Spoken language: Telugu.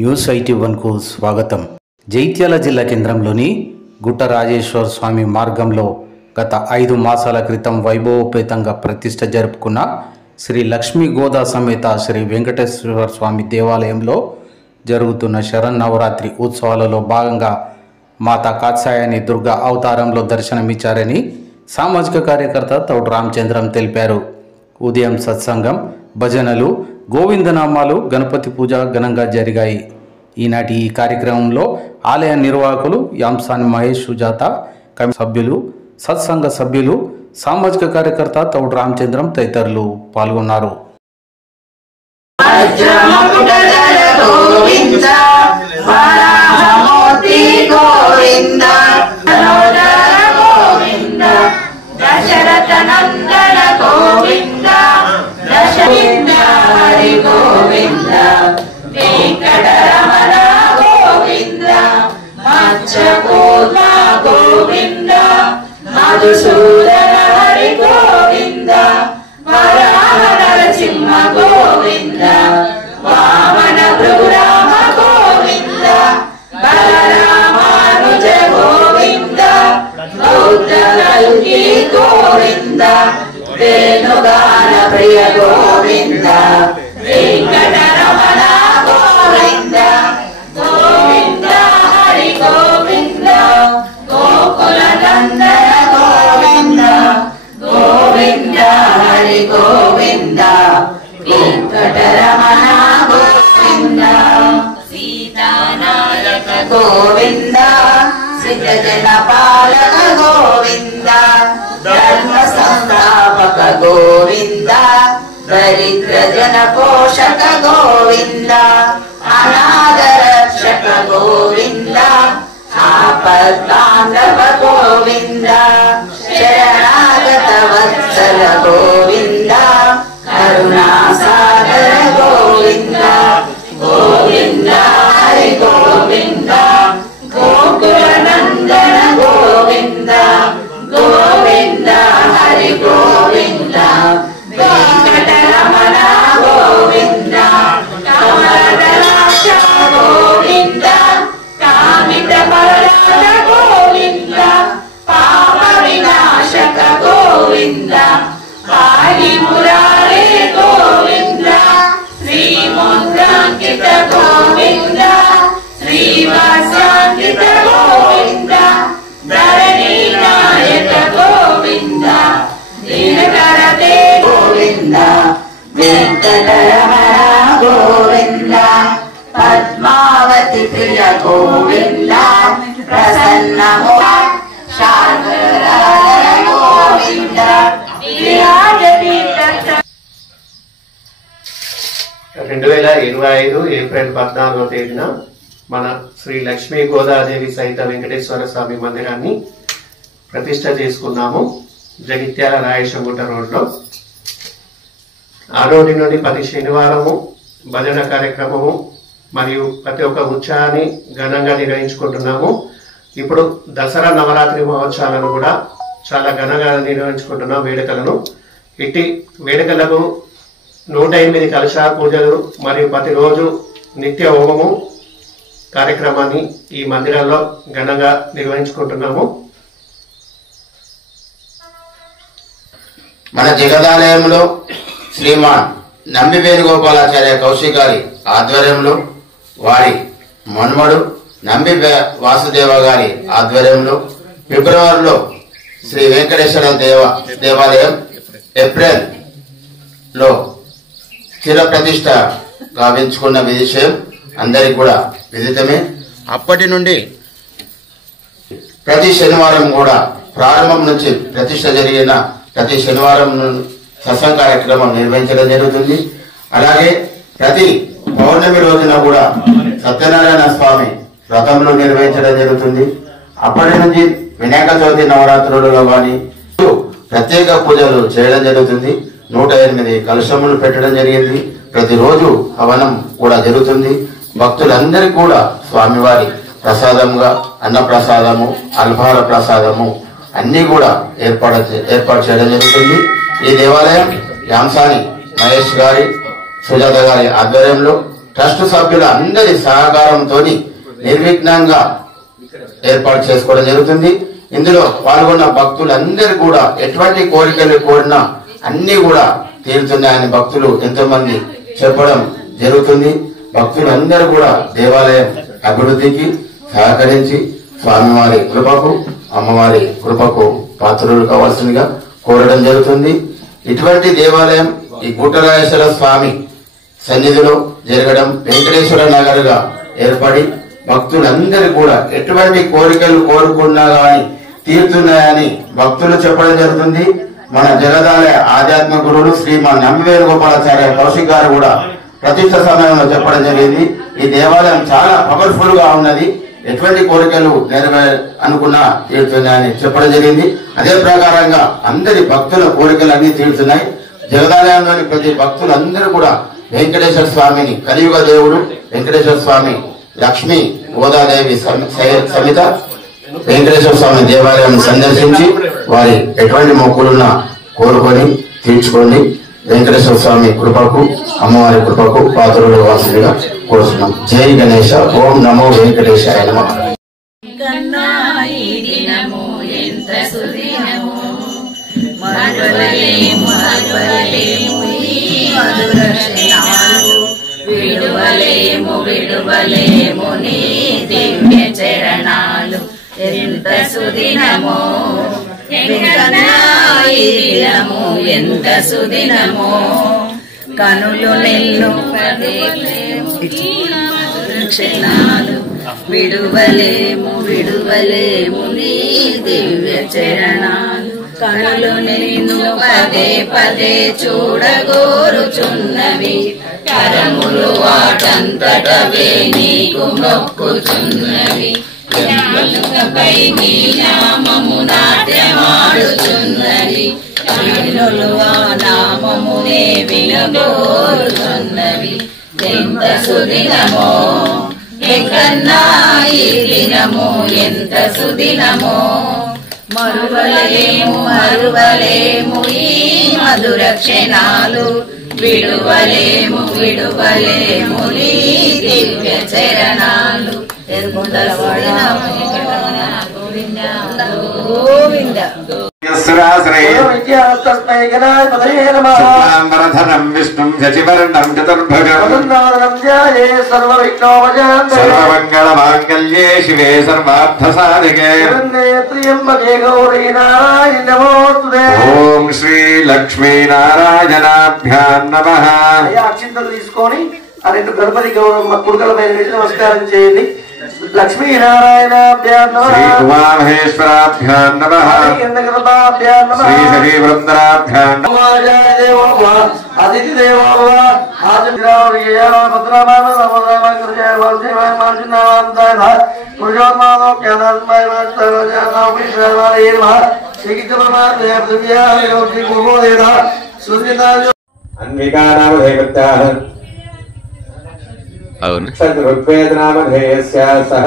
న్యూస్ 81కు స్వాగతం. జైత్యాల జిల్లా కేంద్రంలోని గుట్ట రాజేశ్వర స్వామి మార్గంలో గత 5 మాసాల క్రితం వైభవోపేతంగా ప్రతిష్ఠ జరుపుకున్న శ్రీ లక్ష్మీ గోదా సమేత శ్రీ వెంకటేశ్వర స్వామి దేవాలయంలో జరుగుతున్న శరన్నవరాత్రి ఉత్సవాలలో భాగంగా మాతా కాత్సాయని దుర్గా అవతారంలో దర్శనమిచ్చారని సామాజిక కార్యకర్త తౌడు రామచంద్రం తెలిపారు. ఉదయం సత్సంగం, భజనలు, గోవిందనామాలు, గణపతి పూజ ఘనంగా జరిగాయి. ఈనాటి ఈ కార్యక్రమంలో ఆలయ నిర్వాహకులు యాంసాని మహేష్ సుజాత, కమిటీ సభ్యులు, సత్సంగ సభ్యులు, సామాజిక కార్యకర్త తౌడు రామచంద్రం తదితరులు పాల్గొన్నారు. గోవింద వెంకటరమణ గోవింద మత్స్యకూర్మ గోవింద మధుసూదన హరి గోవింద వరాహ నరసింహ గోవింద వామన భృగురామ గోవింద బలరామానుజ గోవింద గౌతమయుగి గోవింద వేణుగాన ప్రియ గోవింద వెంకటరమణ గోవింద గోవింద హరి గోవింద గోకుల నందన గోవింద గోవింద హరి గోవింద వెంకటరమణ గోవింద సీతానాయక గోవింద శ్రీజన పాలక గోవింద ధర్మ సంస్థాపక గోవింద దరిద్ర జన పోషక గోవింద అనాథ రక్షక గోవింద ఆపద్బాంధవ గోవింద శరణాగత వత్సల గోవింద కరుణా సాగర గోవింద గోవింద హరి గోవింద గోకుల నందన గోవింద గోవింద హరి గోవింద వెంకటరమణ గోవింద కమలదళాక్ష గోవింద కామిత పరలాద గోవింద పాప వినాశక గోవింద పాహి మురారే గోవింద శ్రీముద్రాంకిత గోవింద శ్రీవాసాంకిత గోవింద ధరణి నాయక గోవింద దినకరతే గోవింద వెంకటరమణ గోవింద పద్మావతి ప్రియ గోవింద ప్రసన్నము శాంకరాయ గోవింద 2025 ఏప్రిల్ 14వ తేదీన మన శ్రీ లక్ష్మీ గోదాదేవి సహిత వెంకటేశ్వర స్వామి మందిరాన్ని ప్రతిష్ట చేసుకున్నాము. జగిత్యాల రాయేశంగుట్ట రోడ్లో. ఆ రోజు నుండి ప్రతి శనివారము భజన కార్యక్రమము మరియు ప్రతి ఒక్క ఉత్సవాన్ని ఘనంగా నిర్వహించుకుంటున్నాము. ఇప్పుడు దసరా నవరాత్రి మహోత్సవాలను కూడా చాలా ఘనంగా నిర్వహించుకుంటున్నాం. వేడుకలను ఇట్టి వేడుకలకు 108 కలశ పూజలు మరియు ప్రతిరోజు నిత్య హోమము కార్యక్రమాన్ని ఈ మందిరాల్లో ఘనంగా నిర్వహించుకుంటున్నాము. మన జగదాలయంలో శ్రీమాన్ నంబి వేణుగోపాలాచార్య కౌశిక్ గారి ఆధ్వర్యంలో, వారి మన్మడు నంబి వాసుదేవ గారి ఆధ్వర్యంలో ఫిబ్రవరిలో శ్రీ వెంకటేశ్వర దేవాలయం ఏప్రిల్ లో చిర ప్రతిష్ట గావించుకున్న విషయం అందరికి కూడా విదితమే. అప్పటి నుండి ప్రతి శనివారం కూడా ప్రారంభం నుంచి ప్రతిష్ట జరిగిన ప్రతి శనివారం సత్సంగ కార్యక్రమం నిర్వహించడం జరుగుతుంది. అలాగే ప్రతి పౌర్ణమి రోజున కూడా సత్యనారాయణ స్వామి వ్రతంలో నిర్వహించడం జరుగుతుంది. అప్పటి నుంచి వినాయక చవితి నవరాత్రులలో కానీ ప్రత్యేక పూజలు చేయడం జరుగుతుంది. 108 కలశములు పెట్టడం జరిగింది. ప్రతిరోజు హవనం కూడా జరుగుతుంది. భక్తులందరికీ కూడా స్వామివారి ప్రసాదంగా అన్నప్రసాదము, అల్పాహార ప్రసాదము అన్ని కూడా ఏర్పాటు చేయడం జరుగుతుంది. ఈ దేవాలయం యాంసాని మహేష్ గారి సుజాత గారి ఆధ్వర్యంలో ట్రస్ట్ సభ్యుల అందరి సహకారంతో నిర్విఘ్నంగా ఏర్పాటు చేసుకోవడం జరుగుతుంది. ఇందులో పాల్గొన్న భక్తులందరూ కూడా ఎటువంటి కోరికలు కోరినా అన్ని కూడా తీరుతున్నాయని భక్తులు ఎంతో మంది చెప్పడం జరుగుతుంది. భక్తులందరూ కూడా దేవాలయం అభివృద్ధికి సహకరించి స్వామివారి కృపకు అమ్మవారి కృపకు పాత్రులు కావాల్సిందిగా కోరడం జరుగుతుంది. ఇటువంటి దేవాలయం ఈ గుట్టరాజేశ్వర స్వామి సన్నిధిలో జరగడం వెంకటేశ్వర నగర్గా ఏర్పడి భక్తులందరూ కూడా ఎటువంటి కోరికలు కోరుకున్నా గాని తీరుతున్నాయని భక్తులు చెప్పడం జరుగుతుంది. మన జగదాలయ ఆధ్యాత్మిక గురువులు శ్రీ మా నంబివేలు గోపాలాచార్య కౌశిక్ గారు కూడా ప్రతిష్ట సమయంలో చెప్పడం జరిగింది. ఈ దేవాలయం చాలా పవర్ఫుల్ గా ఉన్నది, ఎటువంటి కోరికలు అనుకున్నా తీరుతున్నాయని చెప్పడం జరిగింది. అదే ప్రకారంగా అందరి భక్తుల కోరికలు అన్ని తీరుతున్నాయి. జగదాలయంలోని ప్రతి భక్తులందరూ కూడా వెంకటేశ్వర స్వామిని కలియుగ దేవుడు వెంకటేశ్వర స్వామి లక్ష్మీ గోదాదేవి సమిత వెంకటేశ్వర స్వామి దేవాలయం సందర్శించి వారి ఎటువంటి మొక్కులున్నా కోరుకొని తీర్చుకోండి. వెంకటేశ్వర స్వామి కృపకు అమ్మవారి కృపకు పాత్రులు వాసులుగా కోరుతున్నాం. జై గణేశ. ఓం నమో వెంకటేశాయ నమః. విడువలేము విడువలేము నీ దివ్య చరణాలు ఎంత సుదినమో దినము ఎంత సుదినమో కనులు నిన్ను క్షణాలు విడువలేము విడువలేము నీ దివ్య చరణాలు కనులు నిన్ను పదే పదే చూడగోరుచున్నవి కరములు వాటంతటవే నీకు మొక్కుచున్నవి పై నీ నామము నాట్యమాడుచున్నవి కనులు ఆ నామమునే వినగోరుచున్నవి ఎంత సుదినమో ఎక్కన్నా ఈ దినము ఎంత సుదినమో మరువలేము మరువలేము ఈ మధుర క్షణాలు విడువలేము విడువలేము నీ దివ్య చరణాలు గోవింద శుక్లాంబరధరం విష్ణుం శశివర్ణం చతుర్భుజం సర్వమంగళమాంగళ్యే శివే సర్వార్థసాధికే ఓం శ్రీ లక్ష్మీనారాయణాభ్యాం నమః. అక్షింతలు తీసుకొని ఆ రెండు గణపతి గౌరవ కుడుకల పైన పెట్టి నమస్కారం చేయండి. లక్ష్మీనారాయణాభ్యాం నమః. శ్రీ ఉమామహేశ్వరాభ్యాం నమః. శ్రీ శరీవృందరాభ్యాం నమః. అతిథి దేవో అన్వికానామధేయకృత్యాః ఋగ్వేదనామధేయస్య సహ